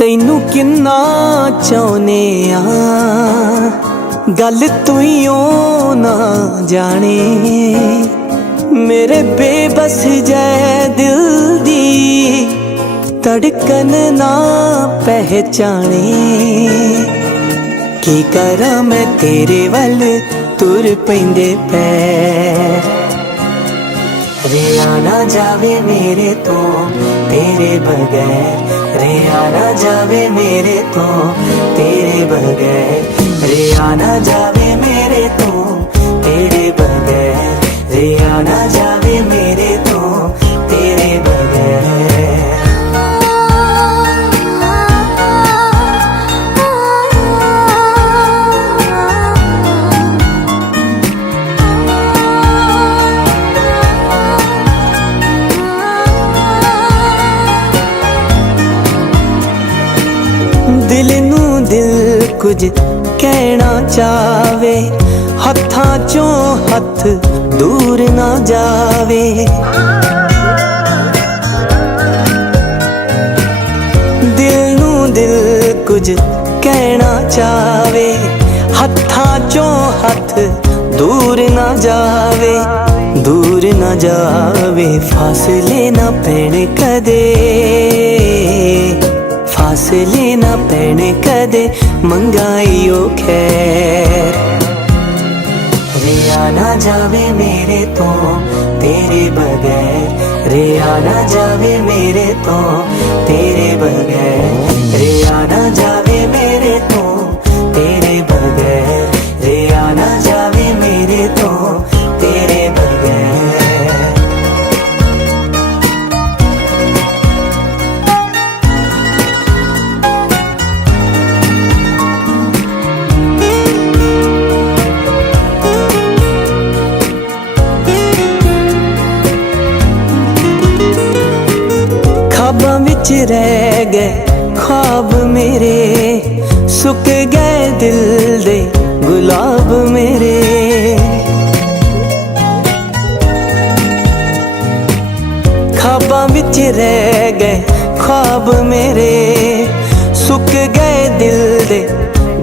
तैनू किन्ना चाहने आ गल तुइयों ना जाने मेरे बेबस जै दिल दी धड़कन ना पहचाने। की करा मैं तेरे वल तुर पैंदे पैर रिया ना जावे मेरे तो तेरे बगैर रिया ना जावे मेरे तो तेरे बगैर रिया ना जावे मेरे तो तेरे बगैर रिया ना जावे मेरे तो तेरे बगैर। दिल नू दिल कुछ कहना चावे हत्थां चों हथ दूर ना जावे। दिल नू दिल कुछ कहना चावे हत्थां चों हथ दूर ना जावे दूर ना जावे। फासले ना पैण कदे फासले ना पैने कदे मंगाइयो खैर रिया ना जावे मेरे तो तेरे बगैर रिया ना जावे मेरे तो तेरे बगैर रिया ना जावे मेरे तो तेरे बगैर रिया ना जावे मेरे तो तेरे बगैर। ख्वाबां विच रह गए ख्वाब मेरे सुक गए दिल दे गुलाब मेरे। ख्वाबां विच रह गए ख्वाब मेरे सुक गए दिल दे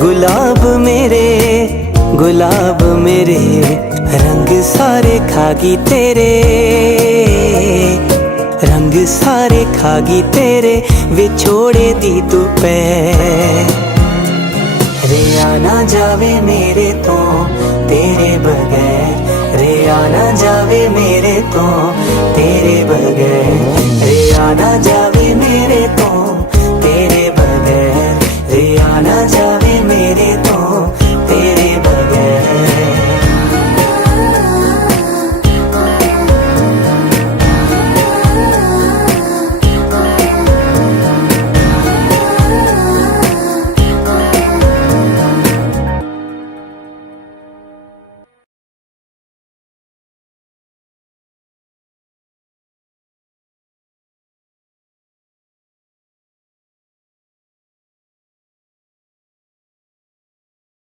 गुलाब मेरे गुलाब मेरे। रंग सारे खागी तेरे रंग सारे खागी तेरे विछोड़े दी तू पैर रिया ना जावे मेरे तो तेरे बगैर रिया ना जावे मेरे तो तेरे बगैर रिया ना जावे